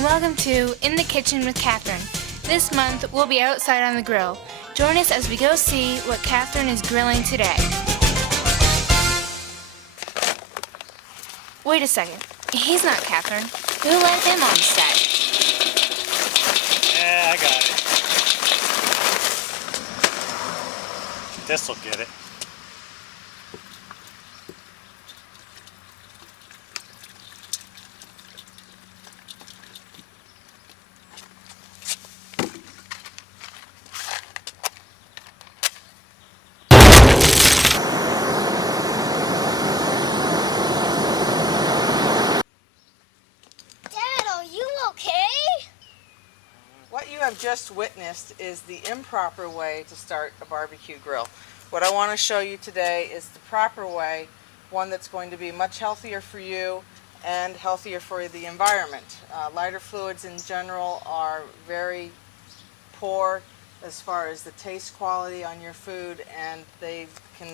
and welcome to In the Kitchen with Catherine. This month, we'll be outside on the grill. Join us as we go see what Catherine is grilling today. Wait a second. He's not Catherine. Who let him on set? Yeah, I got it. This'll get it. What you have just witnessed is the improper way to start a barbecue grill. What I want to show you today is the proper way, one that's going to be much healthier for you and healthier for the environment. Lighter fluids in general are very poor as far as the taste quality on your food, and they can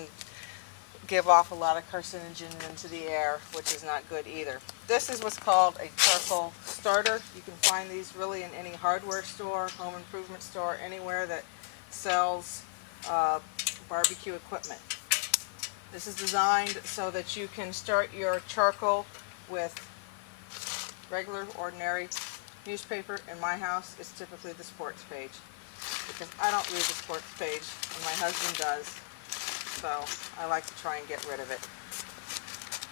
give off a lot of carcinogen into the air, which is not good either. This is what's called a charcoal starter. You can find these really in any hardware store, home improvement store, anywhere that sells barbecue equipment. This is designed so that you can start your charcoal with regular, ordinary newspaper. In my house, it's typically the sports page, because I don't read the sports page, and my husband does. So I like to try and get rid of it.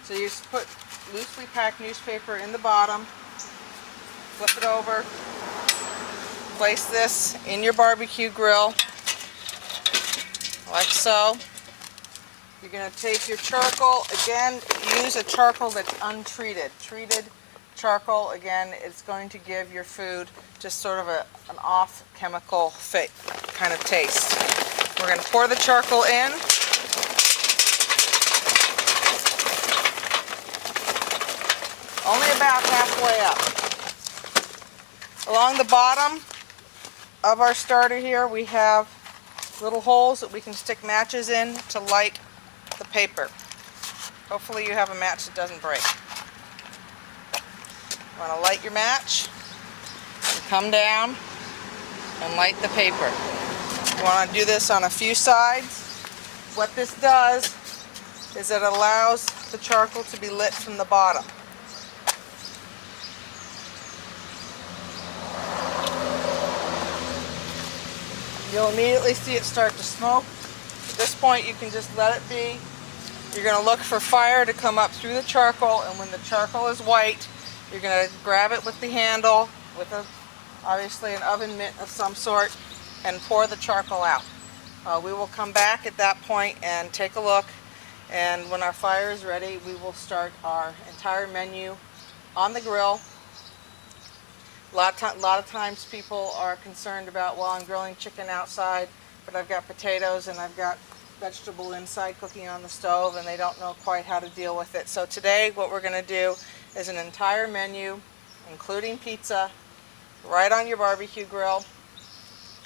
So you just put loosely packed newspaper in the bottom, flip it over, place this in your barbecue grill, like so. You're going to take your charcoal, again, use a charcoal that's untreated. Treated charcoal, again, it's going to give your food just sort of an off chemical kind of taste. We're going to pour the charcoal in. Only about halfway up. Along the bottom of our starter here, we have little holes that we can stick matches in to light the paper. Hopefully you have a match that doesn't break. You want to light your match, and come down and light the paper. You want to do this on a few sides. What this does is it allows the charcoal to be lit from the bottom. You'll immediately see it start to smoke. At this point, you can just let it be. You're going to look for fire to come up through the charcoal, and when the charcoal is white, you're going to grab it with the handle, with obviously an oven mitt of some sort, and pour the charcoal out. We will come back at that point and take a look, and when our fire is ready, we will start our entire menu on the grill. A lot of times people are concerned about, well, I'm grilling chicken outside, but I've got potatoes and I've got vegetable inside cooking on the stove, and they don't know quite how to deal with it. So today what we're going to do is an entire menu, including pizza, right on your barbecue grill.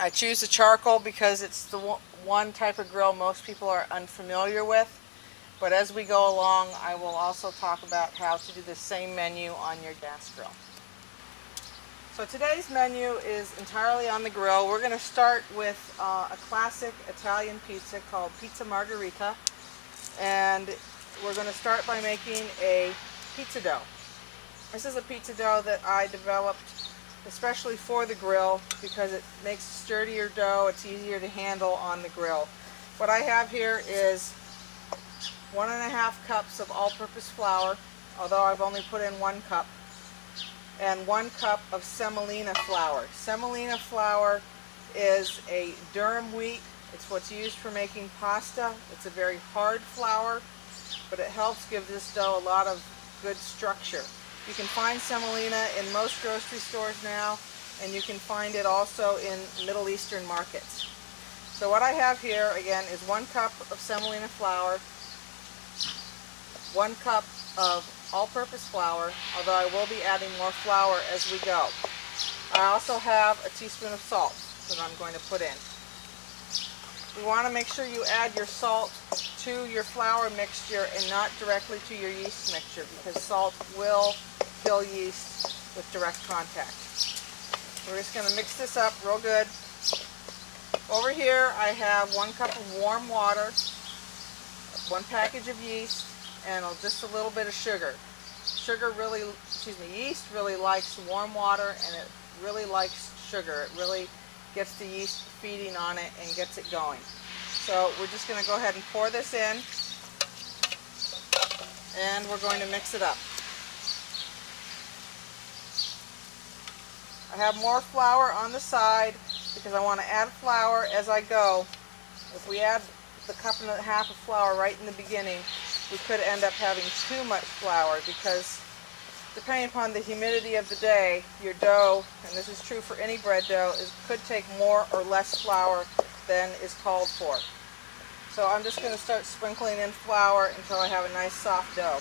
I choose the charcoal because it's the one type of grill most people are unfamiliar with. But as we go along, I will also talk about how to do the same menu on your gas grill. So today's menu is entirely on the grill. We're going to start with a classic Italian pizza called Pizza Margherita. And we're going to start by making a pizza dough. This is a pizza dough that I developed especially for the grill because it makes sturdier dough. It's easier to handle on the grill. What I have here is 1.5 cups of all-purpose flour, although I've only put in 1 cup. And 1 cup of semolina flour. Semolina flour is a durum wheat. It's what's used for making pasta. It's a very hard flour, but it helps give this dough a lot of good structure. You can find semolina in most grocery stores now, and you can find it also in Middle Eastern markets. So what I have here, again, is 1 cup of semolina flour, 1 cup of all-purpose flour, although I will be adding more flour as we go. I also have a teaspoon of salt that I'm going to put in. You want to make sure you add your salt to your flour mixture and not directly to your yeast mixture, because salt will kill yeast with direct contact. We're just going to mix this up real good. Over here I have 1 cup of warm water, 1 package of yeast, and just a little bit of sugar. Yeast really likes warm water, and it really likes sugar. It really gets the yeast feeding on it and gets it going. So we're just going to go ahead and pour this in, and we're going to mix it up. I have more flour on the side because I want to add flour as I go. If we add the 1.5 cups of flour right in the beginning, we could end up having too much flour because depending upon the humidity of the day, your dough, and this is true for any bread dough, could take more or less flour than is called for. So I'm just going to start sprinkling in flour until I have a nice soft dough.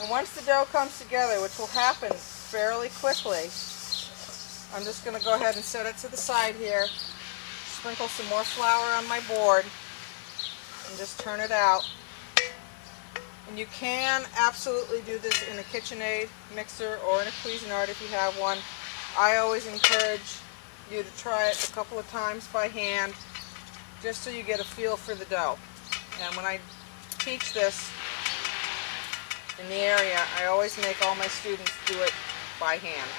And once the dough comes together, which will happen fairly quickly, I'm just going to go ahead and set it to the side here, sprinkle some more flour on my board, and just turn it out. And you can absolutely do this in a KitchenAid mixer or in a Cuisinart if you have one. I always encourage you to try it a couple of times by hand, just so you get a feel for the dough. And when I teach this in the area, I always make all my students do it by hand.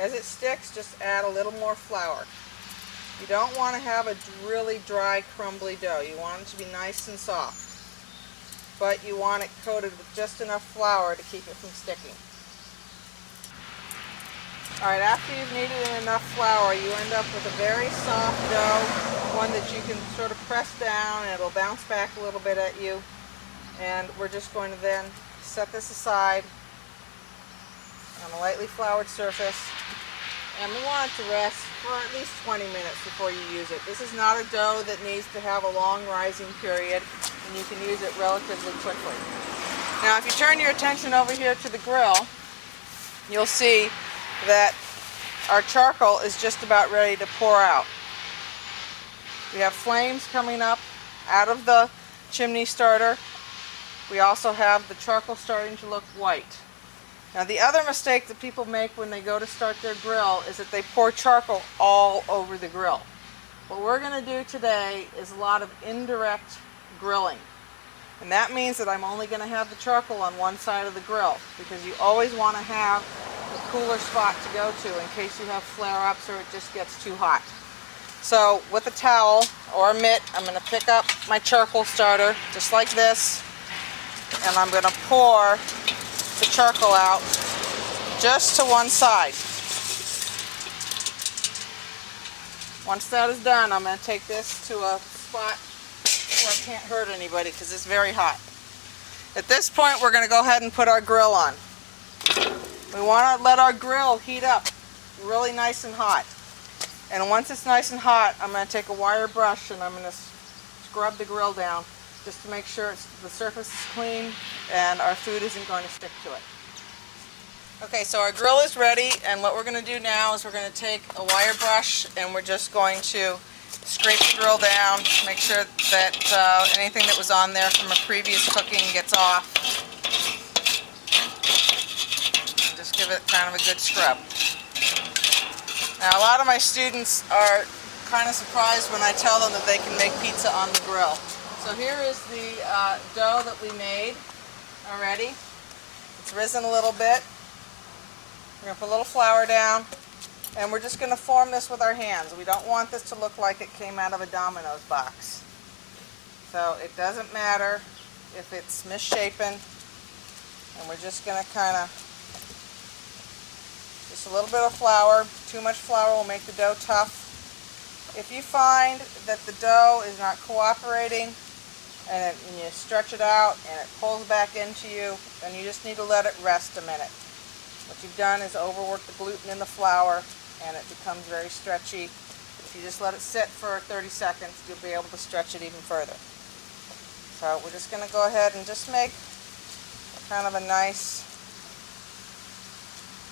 As it sticks, just add a little more flour. You don't want to have a really dry, crumbly dough. You want it to be nice and soft. But you want it coated with just enough flour to keep it from sticking. Alright, after you've kneaded in enough flour, you end up with a very soft dough, one that you can sort of press down and it'll bounce back a little bit at you. And we're just going to then set this aside on a lightly floured surface. And we want it to rest for at least 20 minutes before you use it. This is not a dough that needs to have a long rising period, and you can use it relatively quickly. Now if you turn your attention over here to the grill, you'll see that our charcoal is just about ready to pour out. We have flames coming up out of the chimney starter. We also have the charcoal starting to look white. Now the other mistake that people make when they go to start their grill is that they pour charcoal all over the grill. What we're going to do today is a lot of indirect grilling. And that means that I'm only going to have the charcoal on one side of the grill, because you always want to have a cooler spot to go to in case you have flare-ups or it just gets too hot. So with a towel or a mitt, I'm going to pick up my charcoal starter just like this, and I'm going to pour the charcoal out just to one side. Once that is done, I'm going to take this to a spot where it can't hurt anybody because it's very hot. At this point, we're going to go ahead and put our grill on. We want to let our grill heat up really nice and hot. And once it's nice and hot, I'm going to take a wire brush and I'm going to scrub the grill down just to make sure the surface is clean and our food isn't going to stick to it. Okay, so our grill is ready, and what we're going to do now is we're going to take a wire brush and we're just going to scrape the grill down, make sure that anything that was on there from a previous cooking gets off. And just give it kind of a good scrub. Now a lot of my students are kind of surprised when I tell them that they can make pizza on the grill. So here is the dough that we made already. It's risen a little bit. We're going to put a little flour down, and we're just going to form this with our hands. We don't want this to look like it came out of a Domino's box. So it doesn't matter if it's misshapen, and we're just going to kind of, just a little bit of flour. Too much flour will make the dough tough. If you find that the dough is not cooperating, and you stretch it out and it pulls back into you, then you just need to let it rest a minute. What you've done is overwork the gluten in the flour and it becomes very stretchy. If you just let it sit for 30 seconds, you'll be able to stretch it even further. So we're just going to go ahead and just make kind of a nice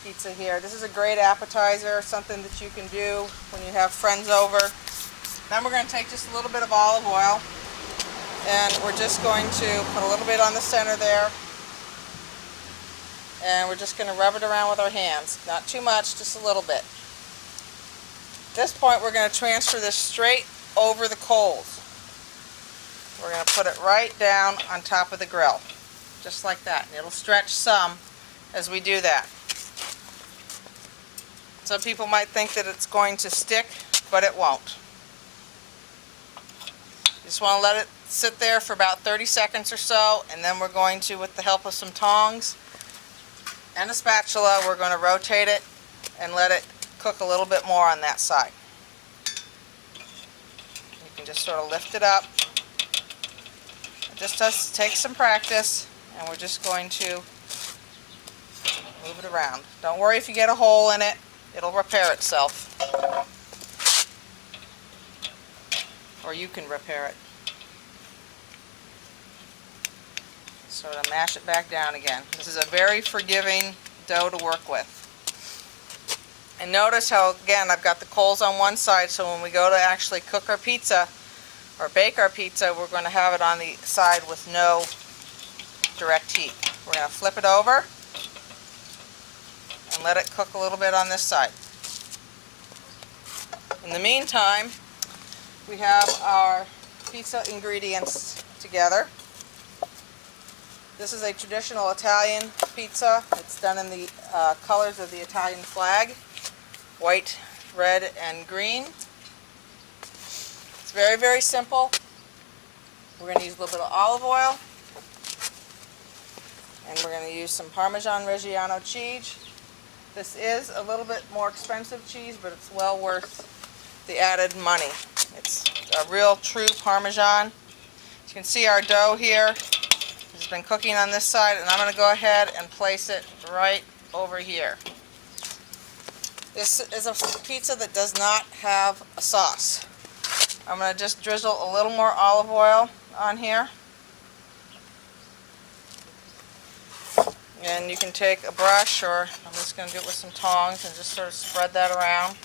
pizza here. This is a great appetizer, something that you can do when you have friends over. Then we're going to take just a little bit of olive oil, and we're just going to put a little bit on the center there, and we're just going to rub it around with our hands. Not too much, just a little bit. At this point, we're going to transfer this straight over the coals. We're going to put it right down on top of the grill, just like that. And it'll stretch some as we do that. Some people might think that it's going to stick, but it won't. You just want to let it sit there for about 30 seconds or so, and then we're going to, with the help of some tongs and a spatula, we're going to rotate it and let it cook a little bit more on that side. You can just sort of lift it up. It just does take some practice, and we're just going to move it around. Don't worry if you get a hole in it, it'll repair itself. Or you can repair it. Sort of mash it back down again. This is a very forgiving dough to work with. And notice how, again, I've got the coals on one side, so when we go to actually cook our pizza or bake our pizza, we're going to have it on the side with no direct heat. We're going to flip it over and let it cook a little bit on this side. In the meantime, we have our pizza ingredients together. This is a traditional Italian pizza. It's done in the colors of the Italian flag, white, red, and green. It's very, very simple. We're going to use a little bit of olive oil, and we're going to use some Parmesan Reggiano cheese. This is a little bit more expensive cheese, but it's well worth the added money. It's a real true Parmesan. As you can see, our dough here has been cooking on this side, and I'm going to go ahead and place it right over here. This is a pizza that does not have a sauce. I'm going to just drizzle a little more olive oil on here. And you can take a brush, or I'm just going to do it with some tongs and just sort of spread that around.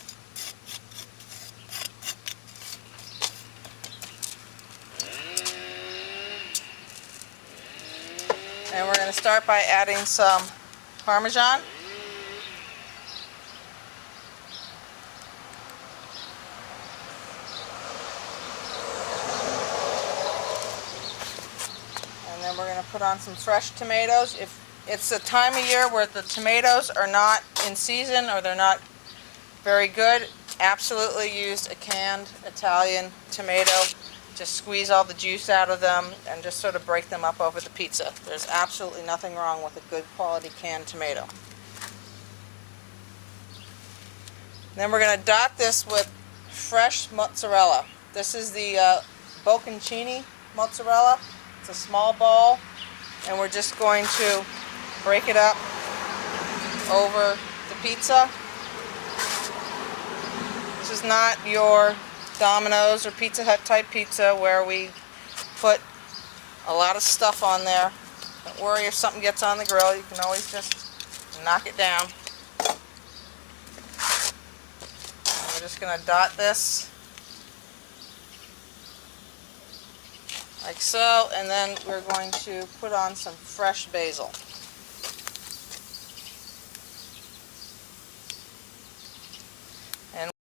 And we're going to start by adding some Parmesan. And then we're going to put on some fresh tomatoes. If it's a time of year where the tomatoes are not in season or they're not very good, absolutely use a canned Italian tomato. Just squeeze all the juice out of them and just sort of break them up over the pizza. There's absolutely nothing wrong with a good quality canned tomato. Then we're going to dot this with fresh mozzarella. This is the bocconcini mozzarella. It's a small ball, and we're just going to break it up over the pizza. This is not your Domino's or Pizza Hut type pizza where we put a lot of stuff on there. Don't worry if something gets on the grill, you can always just knock it down. And we're just going to dot this like so, and then we're going to put on some fresh basil.